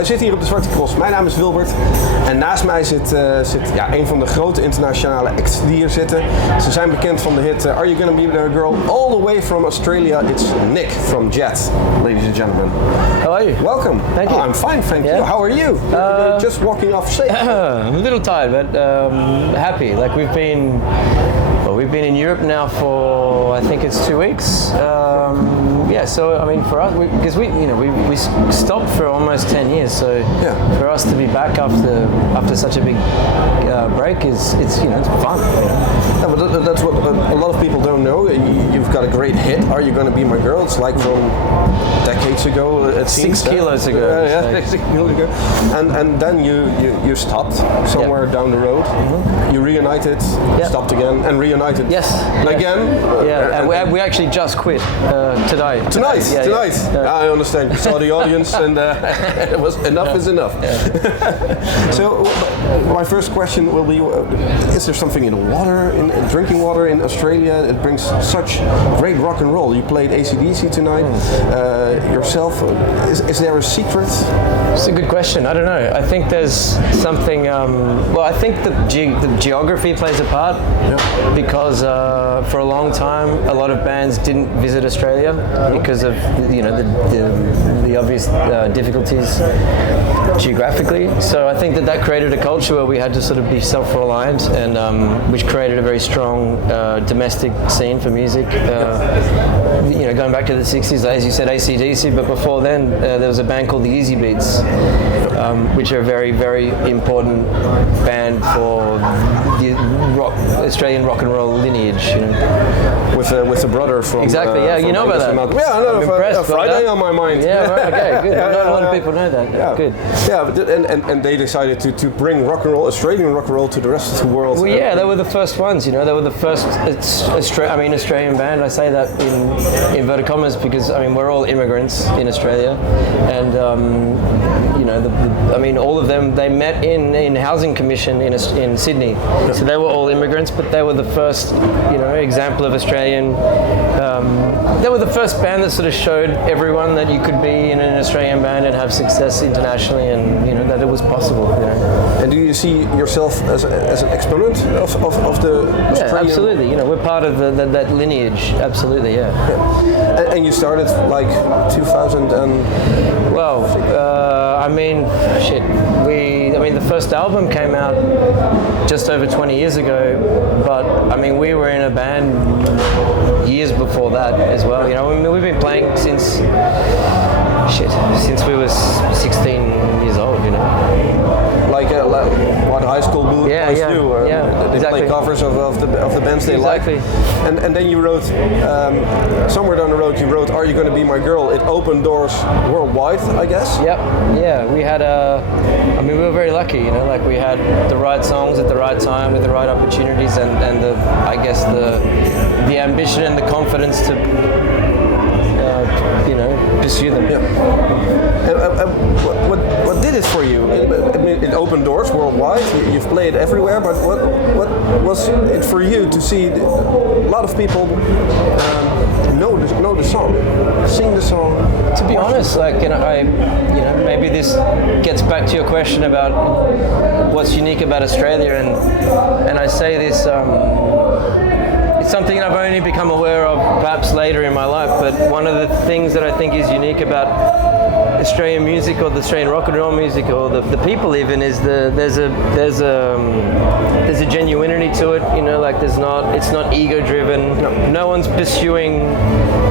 Wij zitten hier op de Zwarte Cross. Mijn naam is Wilbert en naast mij zit een van de grote internationale acts die hier zitten. Ze zijn bekend van de hit Are You Gonna Be There Girl? All the way from Australia, it's Nic from Jet, ladies and gentlemen. How are you? Welcome. Thank you. I'm fine, thank you. How are you? You're just walking off stage. I'm a little tired, but happy. Like we've been in Europe now for I think it's 2 weeks. So I mean for us, because we stopped for almost 10 years, so for us to be back after such a big break it's fun. Yeah, but that's what a lot of people don't know. You've got a great hit. Are You Gonna Be My Girl? It's like from decades ago. It seems 6 kilos ago. 6 kilos ago. And then you stopped somewhere down the road. Mm-hmm. You reunited, stopped again, and reunited. Yes. Again. And we actually just quit today. Tonight. Yeah. I understand. You saw the audience, and it was enough is enough. Yeah. So my first question will be: is there something in the water, in drinking water in Australia? It brings such great rock and roll. You played AC/DC tonight yourself. Is there a secret? It's a good question. I don't know. I think there's something. I think the geography plays a part because for a long time a lot of bands didn't visit Australia because of the obvious difficulties geographically. So I think that created a culture where we had to sort of be self-reliant, and which created a very strong domestic scene for music. Going back to the 60s, as you said, AC/DC, but before then there was a band called the Easy Beats, which are a very, very important band for the Australian rock and roll lineage. With the brother from exactly. You know about that. Yeah, I know. Friday on my mind. Yeah, right, okay, good. A lot of people know that. Yeah. Good. Yeah, and they decided to bring rock and roll, Australian rock and roll, to the rest of the world. Well, they were the first ones. They were the first Australian band. I say that in inverted commas because we're all immigrants in Australia, and all of them, they met in housing commission in Sydney. So they were all immigrants, but they were the first example of Australian. They were the first band that sort of showed everyone that you could be in an Australian band and have success internationally, and that it was possible. And do you see yourself as an exponent of the Australian? Yeah, absolutely. We're part of that lineage. Absolutely, yeah. And you started like 2000 and. Well, the first album came out just over 20 years ago, but we were in a band years before that as well. We've been playing since we were 16 years old. Like what high school boys do. They exactly. play covers of the bands they like. And then you wrote somewhere down the road. You wrote "Are You Gonna Be My Girl?" It opened doors worldwide, I guess. Yep. Yeah. We had we were very lucky. We had the right songs at the right time with the right opportunities, and the ambition and the confidence to pursue them. Yeah. What did it for you? It opened doors worldwide. You've played everywhere, but what was it for you to see a lot of people know the song, sing the song? To be honest, maybe this gets back to your question about what's unique about Australia, and I say this. It's something I've only become aware of perhaps later in my life, but one of the things that I think is unique about Australian music, or the Australian rock and roll music, or the people even, is there's a genuinity to it. It's not ego driven. No one's pursuing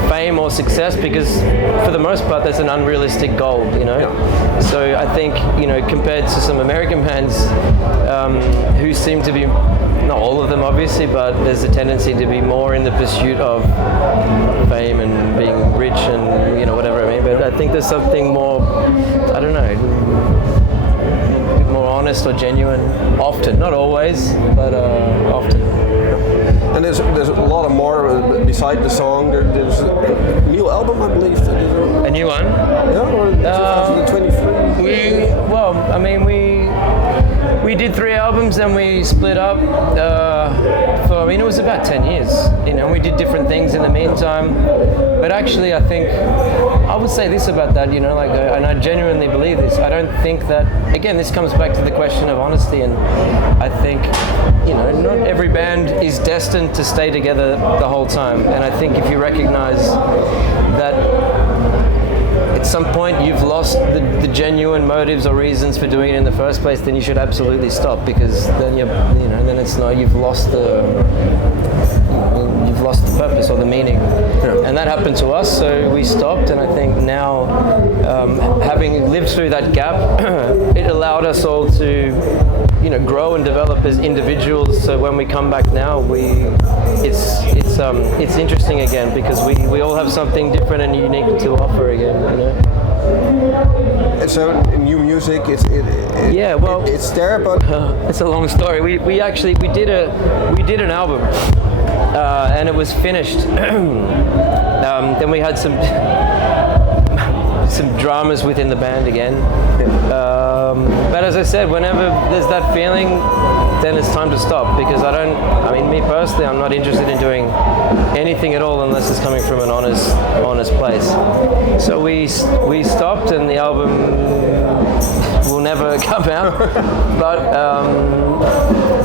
fame or success because for the most part that's an unrealistic goal. So I think compared to some American bands who seem to be, not all of them obviously, but there's a tendency to be more in the pursuit of fame and being rich and whatever I mean. But I think there's something more, I don't know, more honest or genuine. Often, not always, but often. And there's a lot of more beside the song. There's a new album, I believe. A new one? Yeah, or 2023. We We did 3 albums, then we split up. It was about 10 years. We did different things in the meantime. But actually, I think I would say this about that. And I genuinely believe this. I don't think that. Again, this comes back to the question of honesty, and I think not every band is destined to stay together the whole time. And I think if you recognize that at some point you've lost the genuine motives or reasons for doing it in the first place, then you should absolutely stop, because then you've lost the purpose or the meaning. Yeah. And that happened to us, so we stopped. And I think now, having lived through that gap, it allowed us all to grow and develop as individuals. So when we come back now, it's interesting again, because we all have something different and unique to offer again. So new music, it's there, but it's a long story. We did an album, and it was finished. Then we had some dramas within the band again. But as I said, whenever there's that feeling, then it's time to stop, because me personally, I'm not interested in doing anything at all unless it's coming from an honest place. So we stopped, and the album will never come out.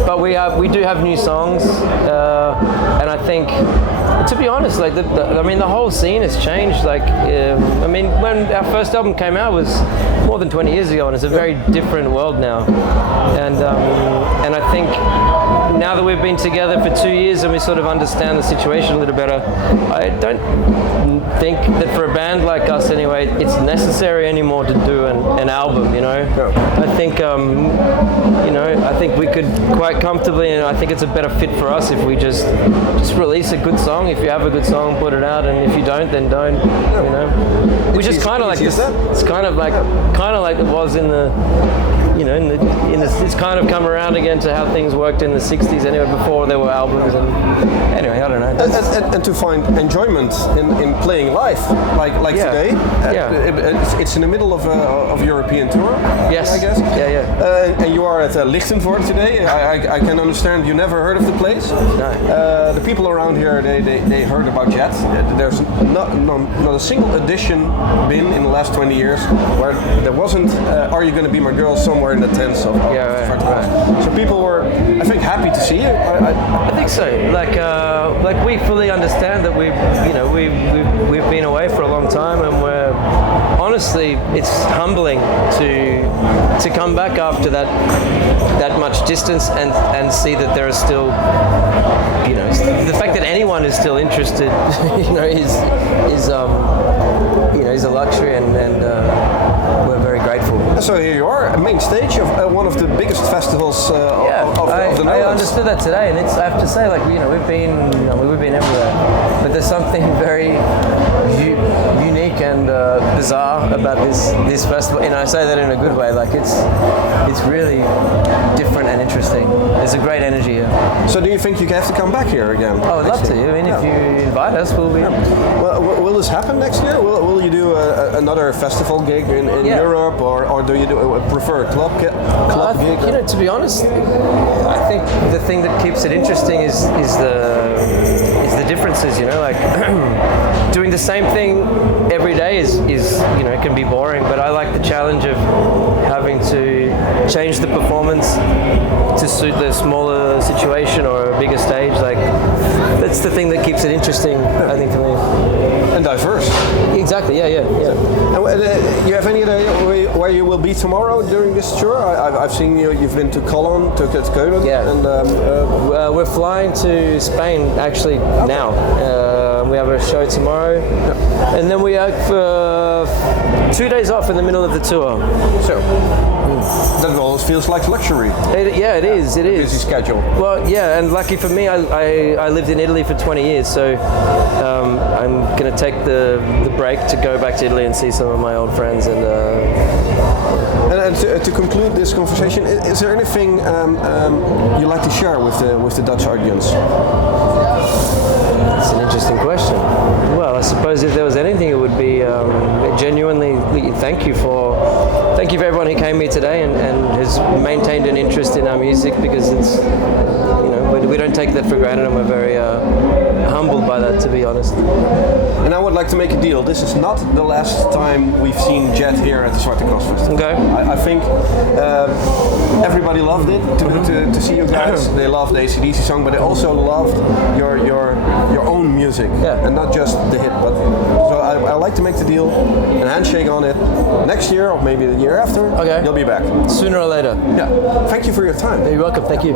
But we do have new songs, and I think, to be honest, the whole scene has changed. When our first album came out was more than 20 years ago, and it's a very different world now. And I think now that we've been together for 2 years and we sort of understand the situation a little better, I don't think that for a band like us anyway, it's necessary anymore to do an album. I think I think we could quite comfortably, and I think it's a better fit for us if we just release a good song. If you have a good song, put it out, and if you don't, then don't. Which is kind of like this. It's kind of like it was in the. It's kind of come around again to how things worked in the 60s anyway, before there were albums. And anyway, I don't know. And to find enjoyment in playing live, like today. It's in the middle of European tour. Yes. I guess. Yeah. And you are at Lichtenvoort today. I can understand you never heard of the place. No. The people around here, they heard about Jet. There's not a single edition been in the last 20 years where there wasn't Are You Gonna Be My Girl somewhere in the tents of Zwarte Cross. So people were, I think, happy to see you. I think so. We fully understand that we've been away for a long time, and we're honestly, it's humbling to come back after that much distance and see that there is still, the fact that anyone is still interested, is a luxury, and we're very grateful. So here you are, main stage of one of the biggest festivals of the Netherlands. I understood that today, and I have to say, we've been everywhere, but there's something very unique and bizarre about this festival, and I say that in a good way. It's really different and interesting. There's a great energy here. So do you think you have to come back here again? I would love to. If you invite us, we'll be. Well, will this happen next year? Will you do another festival gig in Europe, or do you prefer a club gig? To be honest, I think the thing that keeps it interesting is the differences. Doing the same thing every day is can be boring, but I like the challenge of having to change the performance to suit the smaller situation or a bigger stage. That's the thing that keeps it interesting, I think, for me. And diverse. Exactly, yeah. And you have any idea where you will be tomorrow during this tour? I've seen you've been to Cologne, to Keulen. Yeah. And we're flying to Spain actually now. We have a show tomorrow, and then we have 2 days off in the middle of the tour. So that almost feels like luxury. It is. Busy schedule. Well, yeah, and lucky for me, I lived in Italy for 20 years, so I'm going to take the break to go back to Italy and see some of my old friends. And to conclude this conversation, is there anything you like to share with the Dutch audience? That's an interesting question. Well, I suppose if there was anything, it would be genuinely thank you for everyone who came here today and has maintained an interest in our music, because it's, we don't take that for granted, and we're very humbled by that, to be honest. And I would like to make a deal. This is not the last time we've seen Jet here at the Zwarte Cross Festival. Okay. I think everybody loved it to see you guys. They loved the AC/DC song, but they also loved your own music, and not just the hit. But so I like to make the deal, and handshake on it. Next year or maybe the year after, you'll be back sooner or later. Yeah. Thank you for your time. You're welcome. Thank you.